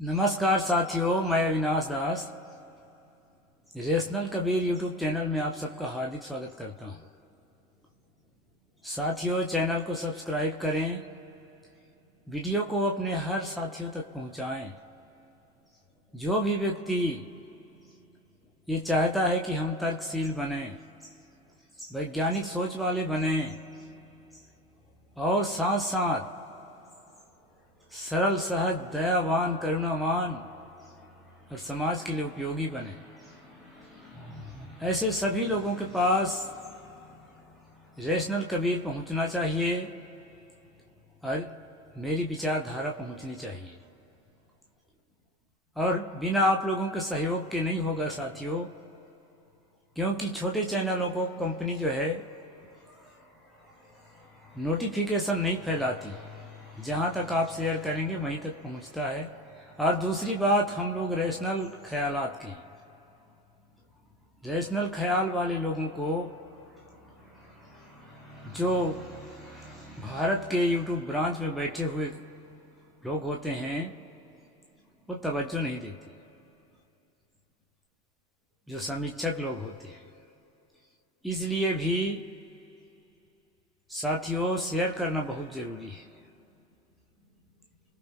नमस्कार साथियों, मैं अविनाश दास रेशनल कबीर यूट्यूब चैनल में आप सबका हार्दिक स्वागत करता हूं। साथियों, चैनल को सब्सक्राइब करें, वीडियो को अपने हर साथियों तक पहुंचाएं। जो भी व्यक्ति ये चाहता है कि हम तर्कशील बने, वैज्ञानिक सोच वाले बने और साथ साथ सरल, सहज, दयावान, करुणावान और समाज के लिए उपयोगी बने, ऐसे सभी लोगों के पास रेशनल कबीर पहुंचना चाहिए और मेरी विचारधारा पहुंचनी चाहिए। और बिना आप लोगों के सहयोग के नहीं होगा साथियों, क्योंकि छोटे चैनलों को कंपनी जो है नोटिफिकेशन नहीं फैलाती। जहाँ तक आप शेयर करेंगे वहीं तक पहुँचता है। और दूसरी बात, हम लोग रैशनल ख्यालात के, रैशनल ख्याल वाले लोगों को जो भारत के यूट्यूब ब्रांच में बैठे हुए लोग होते हैं वो तवज्जो नहीं देते, जो समीक्षक लोग होते हैं। इसलिए भी साथियों शेयर करना बहुत ज़रूरी है,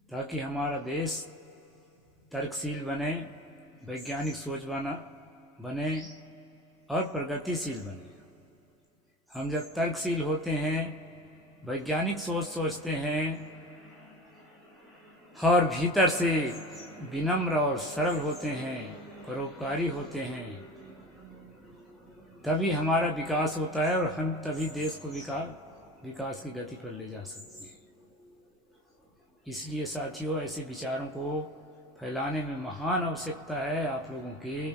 ताकि हमारा देश तर्कशील बने, वैज्ञानिक सोच बने और प्रगतिशील बने। हम जब तर्कशील होते हैं, वैज्ञानिक सोच सोचते हैं और भीतर से विनम्र और सरल होते हैं, परोपकारी होते हैं, तभी हमारा विकास होता है और हम तभी देश को विकास की गति पर ले जा सकते हैं। इसलिए साथियों, ऐसे विचारों को फैलाने में महान आवश्यकता है आप लोगों की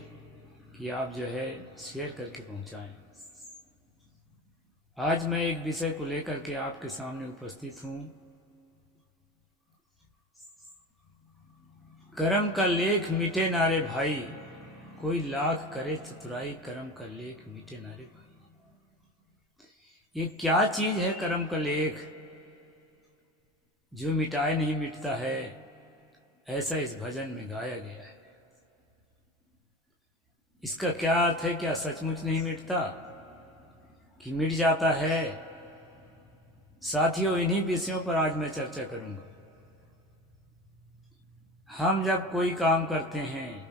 कि आप जो है शेयर करके पहुंचाएं। आज मैं एक विषय को लेकर के आपके सामने उपस्थित हूं। कर्म का लेख मिटे नारे भाई, कोई लाख करे चतुराई, कर्म का लेख मिटे नारे भाई। ये क्या चीज है कर्म का लेख, जो मिटाए नहीं मिटता है, ऐसा इस भजन में गाया गया है। इसका क्या अर्थ है? क्या सचमुच नहीं मिटता कि मिट जाता है? साथियों, इन्हीं विषयों पर आज मैं चर्चा करूंगा। हम जब कोई काम करते हैं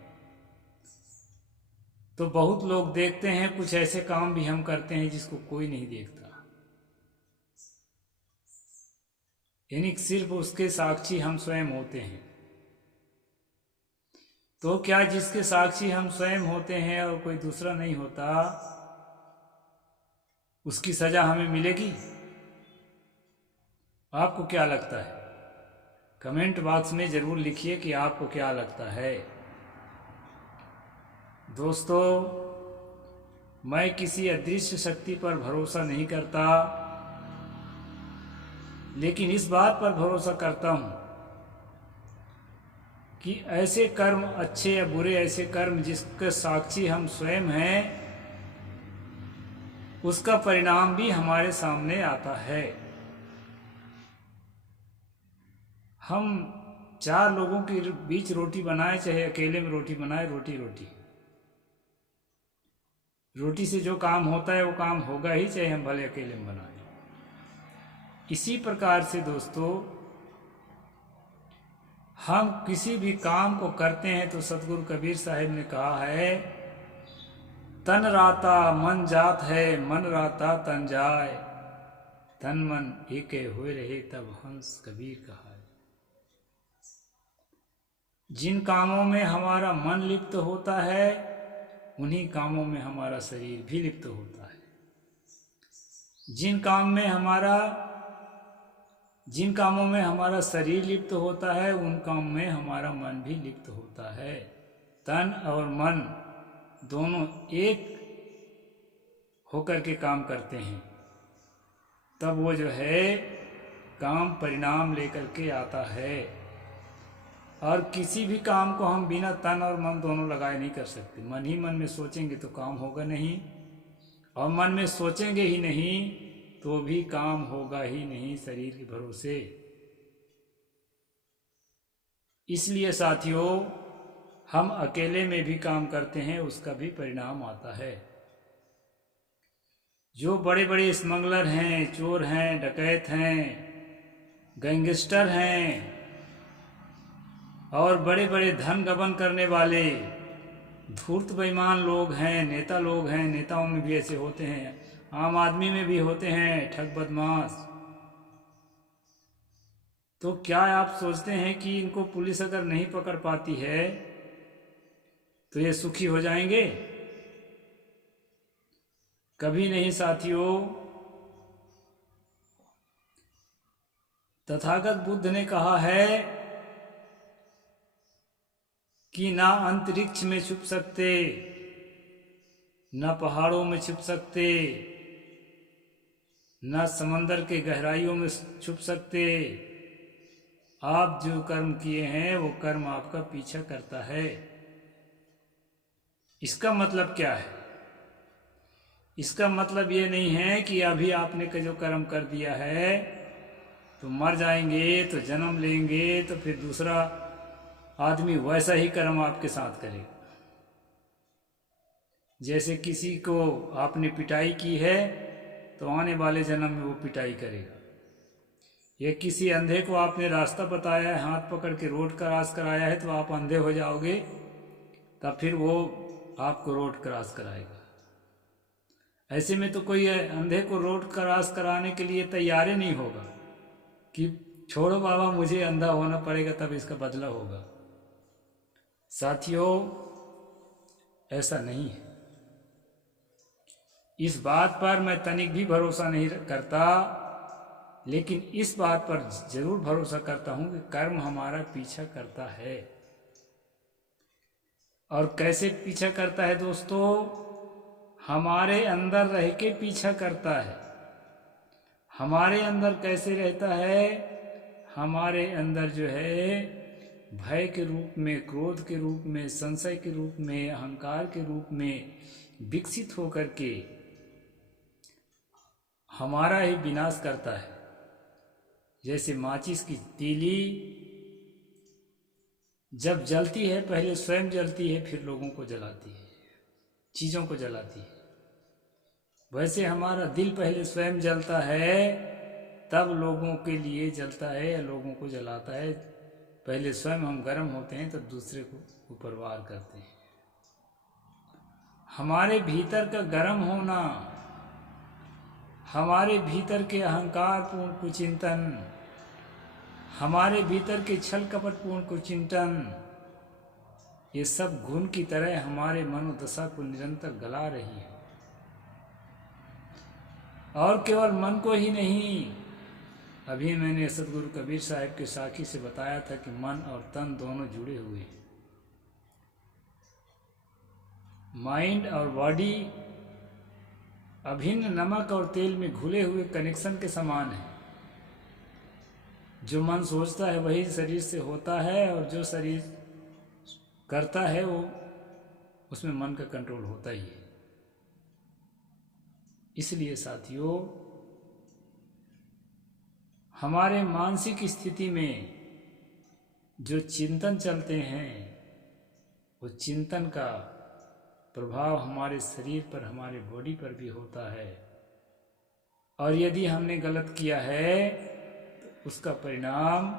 तो बहुत लोग देखते हैं, कुछ ऐसे काम भी हम करते हैं जिसको कोई नहीं देखता, यानी सिर्फ उसके साक्षी हम स्वयं होते हैं। तो क्या जिसके साक्षी हम स्वयं होते हैं और कोई दूसरा नहीं होता, उसकी सजा हमें मिलेगी? आपको क्या लगता है? कमेंट बॉक्स में जरूर लिखिए कि आपको क्या लगता है। दोस्तों, मैं किसी अदृश्य शक्ति पर भरोसा नहीं करता, लेकिन इस बात पर भरोसा करता हूं कि ऐसे कर्म, अच्छे या बुरे, ऐसे कर्म जिसके साक्षी हम स्वयं हैं, उसका परिणाम भी हमारे सामने आता है। हम चार लोगों के बीच रोटी बनाए, चाहे अकेले में रोटी बनाए, रोटी से जो काम होता है वो काम होगा ही, चाहे हम भले अकेले में बनाए। इसी प्रकार से दोस्तों, हम किसी भी काम को करते हैं तो सतगुरु कबीर साहिब ने कहा है, तन राता मन जात है, मन राता तन जाए, तन मन एके हुए रहे तब हंस कबीर कहा है। जिन कामों में हमारा मन लिप्त होता है, उन्हीं कामों में हमारा शरीर भी लिप्त होता है। जिन कामों में हमारा शरीर लिप्त होता है, उन काम में हमारा मन भी लिप्त होता है। तन और मन दोनों एक होकर के काम करते हैं, तब वो जो है काम परिणाम लेकर के आता है। और किसी भी काम को हम बिना तन और मन दोनों लगाए नहीं कर सकते। मन ही मन में सोचेंगे तो काम होगा नहीं, और मन में सोचेंगे ही नहीं तो भी काम होगा ही नहीं शरीर के भरोसे। इसलिए साथियों, हम अकेले में भी काम करते हैं, उसका भी परिणाम आता है। जो बड़े बड़े स्मगलर हैं, चोर हैं, डकैत हैं, गैंगस्टर हैं और बड़े बड़े धन गबन करने वाले धूर्त बेईमान लोग हैं, नेता लोग हैं, नेताओं में भी ऐसे होते हैं, आम आदमी में भी होते हैं ठग बदमाश। तो क्या आप सोचते हैं कि इनको पुलिस अगर नहीं पकड़ पाती है तो ये सुखी हो जाएंगे? कभी नहीं साथियों। तथागत बुद्ध ने कहा है कि ना अंतरिक्ष में छुप सकते, ना पहाड़ों में छुप सकते, ना समंदर के गहराइयों में छुप सकते। आप जो कर्म किए हैं वो कर्म आपका पीछा करता है। इसका मतलब क्या है? इसका मतलब ये नहीं है कि अभी आपने जो कर्म कर दिया है तो मर जाएंगे, तो जन्म लेंगे, तो फिर दूसरा आदमी वैसा ही कर्म आपके साथ करेगा। जैसे किसी को आपने पिटाई की है तो आने वाले जन्म में वो पिटाई करेगा। या किसी अंधे को आपने रास्ता बताया है, हाथ पकड़ के रोड क्रॉस कराया है, तो आप अंधे हो जाओगे, तब फिर वो आपको रोड क्रॉस कराएगा। ऐसे में तो कोई अंधे को रोड क्रॉस कराने के लिए तैयार ही नहीं होगा कि छोड़ो बाबा, मुझे अंधा होना पड़ेगा तब इसका बदला होगा। साथियों, ऐसा नहीं है। इस बात पर मैं तनिक भी भरोसा नहीं करता, लेकिन इस बात पर जरूर भरोसा करता हूं कि कर्म हमारा पीछा करता है। और कैसे पीछा करता है दोस्तों? हमारे अंदर रह के पीछा करता है। हमारे अंदर कैसे रहता है? हमारे अंदर जो है भय के रूप में, क्रोध के रूप में, संशय के रूप में, अहंकार के रूप में विकसित होकर के हमारा ही विनाश करता है। जैसे माचिस की तीली जब जलती है, पहले स्वयं जलती है, फिर लोगों को जलाती है, चीज़ों को जलाती है। वैसे हमारा दिल पहले स्वयं जलता है, तब लोगों के लिए जलता है या लोगों को जलाता है। पहले स्वयं हम गर्म होते हैं तब दूसरे को ऊपर वार करते हैं। हमारे भीतर का गर्म होना, हमारे भीतर के अहंकार पूर्ण कुचिंतन, हमारे भीतर के छल कपट पूर्ण कुचिंतन, ये सब घुन की तरह हमारे मनोदशा को निरंतर गला रही है। और केवल मन को ही नहीं, अभी मैंने सतगुरु कबीर साहब के साखी से बताया था कि मन और तन दोनों जुड़े हुए हैं। माइंड और बॉडी अभिन्न नमक और तेल में घुले हुए कनेक्शन के समान है। जो मन सोचता है वही शरीर से होता है, और जो शरीर करता है वो उसमें मन का कंट्रोल होता ही है। इसलिए साथियों, हमारे मानसिक स्थिति में जो चिंतन चलते हैं, वो चिंतन का प्रभाव हमारे शरीर पर, हमारे बॉडी पर भी होता है। और यदि हमने गलत किया है तो उसका परिणाम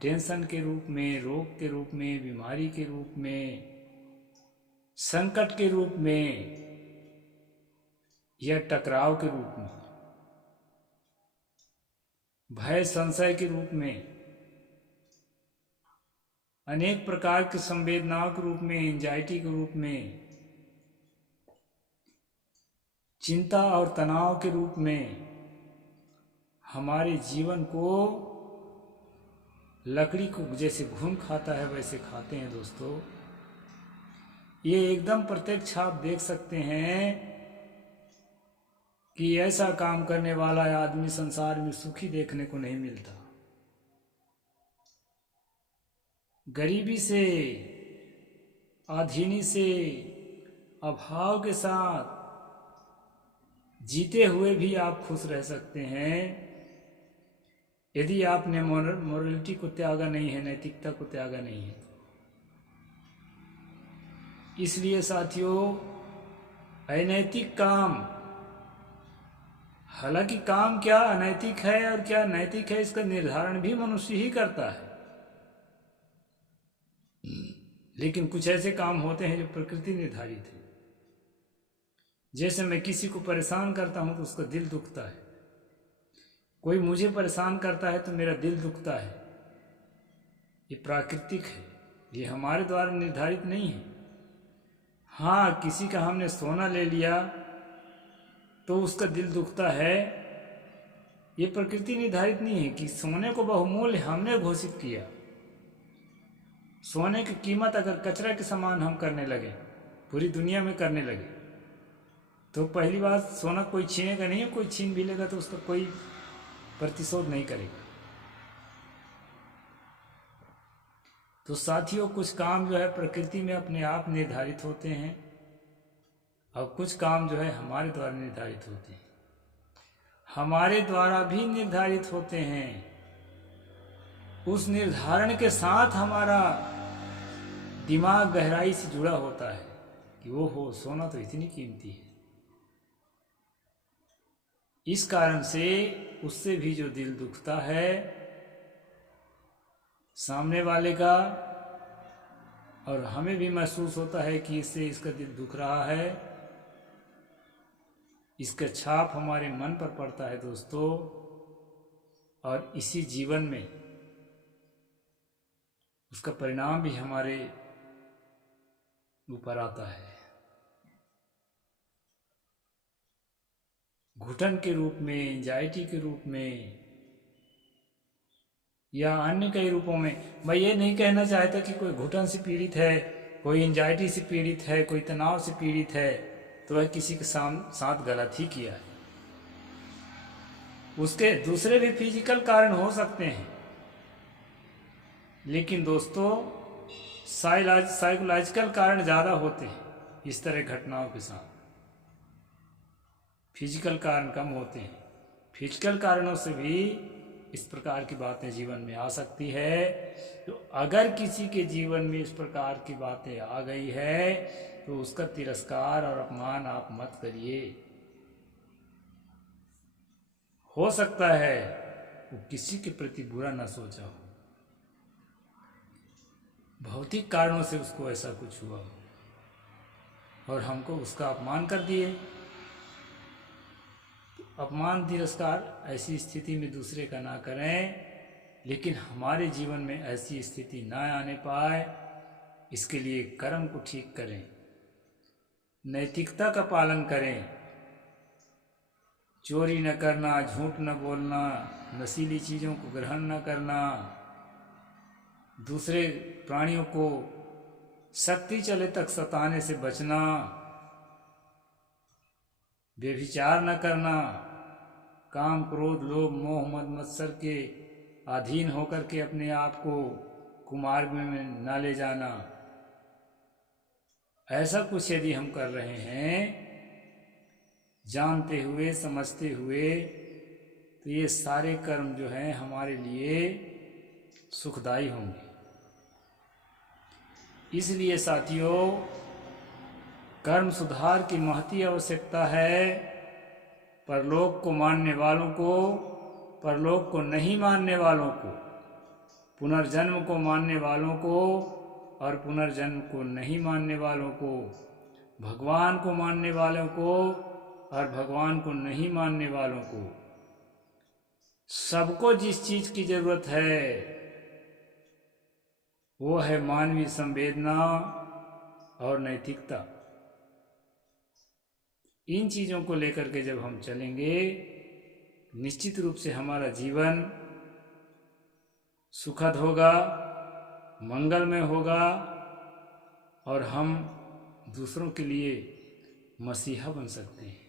टेंशन के रूप में, रोग के रूप में, बीमारी के रूप में, संकट के रूप में या टकराव के रूप में, भय संशय के रूप में, अनेक प्रकार की संवेदनाओं के रूप में, एंजाइटी के रूप में, चिंता और तनाव के रूप में हमारे जीवन को लकड़ी को जैसे घुन खाता है वैसे खाते हैं दोस्तों। ये एकदम प्रत्यक्ष आप देख सकते हैं कि ऐसा काम करने वाला आदमी संसार में सुखी देखने को नहीं मिलता। गरीबी से, अधीनी से, अभाव के साथ जीते हुए भी आप खुश रह सकते हैं, यदि आपने मोरलिटी को त्यागा नहीं है, नैतिकता को त्यागा नहीं है। इसलिए साथियों, अनैतिक काम, हालांकि काम क्या अनैतिक है और क्या नैतिक है इसका निर्धारण भी मनुष्य ही करता है, लेकिन कुछ ऐसे काम होते हैं जो प्रकृति निर्धारित है। जैसे मैं किसी को परेशान करता हूं तो उसका दिल दुखता है, कोई मुझे परेशान करता है तो मेरा दिल दुखता है। ये प्राकृतिक है, ये हमारे द्वारा निर्धारित नहीं है। हाँ, किसी का हमने सोना ले लिया तो उसका दिल दुखता है, ये प्रकृति निर्धारित नहीं है कि सोने को बहुमूल्य हमने घोषित किया। सोने की कीमत अगर कचरा के समान हम करने लगे, पूरी दुनिया में करने लगे, तो पहली बात सोना कोई छीनेगा नहीं, कोई छीन भी लेगा तो उसका कोई प्रतिशोध नहीं करेगा। तो साथियों, कुछ काम जो है प्रकृति में अपने आप निर्धारित होते हैं और कुछ काम जो है हमारे द्वारा निर्धारित होते हैं। हमारे द्वारा भी निर्धारित होते हैं, उस निर्धारण के साथ हमारा दिमाग गहराई से जुड़ा होता है कि वो हो सोना तो इतनी कीमती है। इस कारण से उससे भी जो दिल दुखता है सामने वाले का, और हमें भी महसूस होता है कि इससे इसका दिल दुख रहा है, इसका छाप हमारे मन पर पड़ता है दोस्तों। और इसी जीवन में उसका परिणाम भी हमारे ऊपर आता है, घुटन के रूप में, एंजाइटी के रूप में या अन्य कई रूपों में। मैं ये नहीं कहना चाहता कि कोई घुटन से पीड़ित है, कोई एंजाइटी से पीड़ित है, कोई तनाव से पीड़ित है तो वह किसी के साथ गलत ही किया है। उसके दूसरे भी फिजिकल कारण हो सकते हैं, लेकिन दोस्तों साइकोलॉजिकल कारण ज़्यादा होते हैं इस तरह घटनाओं के साथ। फिजिकल कारण कम होते हैं। फिजिकल कारणों से भी इस प्रकार की बातें जीवन में आ सकती है। तो अगर किसी के जीवन में इस प्रकार की बातें आ गई है तो उसका तिरस्कार और अपमान आप मत करिए। हो सकता है वो किसी के प्रति बुरा न सोचा हो, भौतिक कारणों से उसको ऐसा कुछ हुआ और हमको उसका अपमान कर दिए। तो अपमान तिरस्कार ऐसी स्थिति में दूसरे का ना करें, लेकिन हमारे जीवन में ऐसी स्थिति ना आने पाए इसके लिए कर्म को ठीक करें, नैतिकता का पालन करें। चोरी न करना, झूठ न बोलना, नशीली चीज़ों को ग्रहण न करना, दूसरे प्राणियों को शक्ति चले तक सताने से बचना, व्यभिचार न करना, काम क्रोध लोभ मोह मद मत्सर के अधीन होकर के अपने आप को कुमार्ग में न ले जाना। ऐसा कुछ यदि हम कर रहे हैं जानते हुए समझते हुए, तो ये सारे कर्म जो हैं हमारे लिए सुखदायी होंगे। इसलिए साथियों, कर्म सुधार की महती आवश्यकता है। परलोक को मानने वालों को, परलोक को नहीं मानने वालों को, पुनर्जन्म को मानने वालों को और पुनर्जन्म को नहीं मानने वालों को, भगवान को मानने वालों को और भगवान को नहीं मानने वालों को, सबको जिस चीज की जरूरत है वो है मानवीय संवेदना और नैतिकता। इन चीजों को लेकर के जब हम चलेंगे, निश्चित रूप से हमारा जीवन सुखद होगा, मंगलमय होगा और हम दूसरों के लिए मसीहा बन सकते हैं।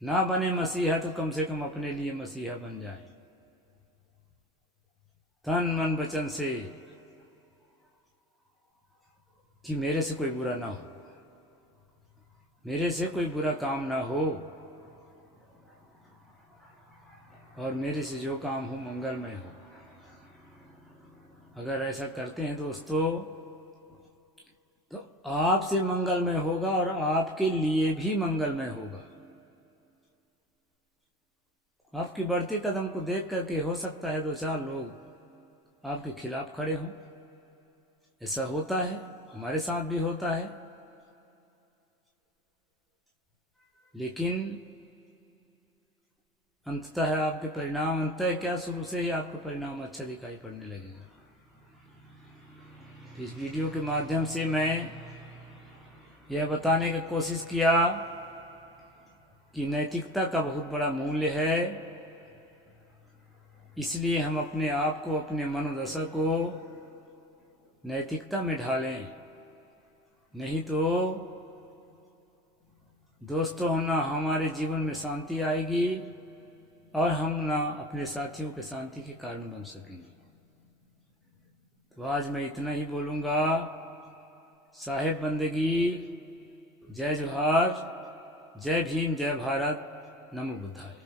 ना बने मसीहा तो कम से कम अपने लिए मसीहा बन जाए। तन मन वचन से कि मेरे से कोई बुरा ना हो, मेरे से कोई बुरा काम ना हो, और मेरे से जो काम हो मंगलमय हो। अगर ऐसा करते हैं दोस्तों तो आपसे मंगलमय होगा और आपके लिए भी मंगलमय होगा। आपके बढ़ते कदम को देख करके हो सकता है दो चार लोग आपके खिलाफ खड़े हों। ऐसा होता है, हमारे साथ भी होता है। लेकिन अंततः आपके परिणाम, अंततः क्या, शुरू से ही आपका परिणाम अच्छा दिखाई पड़ने लगेगा। तो इस वीडियो के माध्यम से मैं यह बताने की कोशिश किया कि नैतिकता का बहुत बड़ा मूल्य है। इसलिए हम अपने आप को, अपने मनोदशा को नैतिकता में ढालें। नहीं तो दोस्तों ना हमारे जीवन में शांति आएगी और हम ना अपने साथियों के शांति के कारण बन सकेंगे। तो आज मैं इतना ही बोलूँगा। साहेब बंदगी, जय जोहार, जय भीम, जय भारत, नमो बुद्धाय।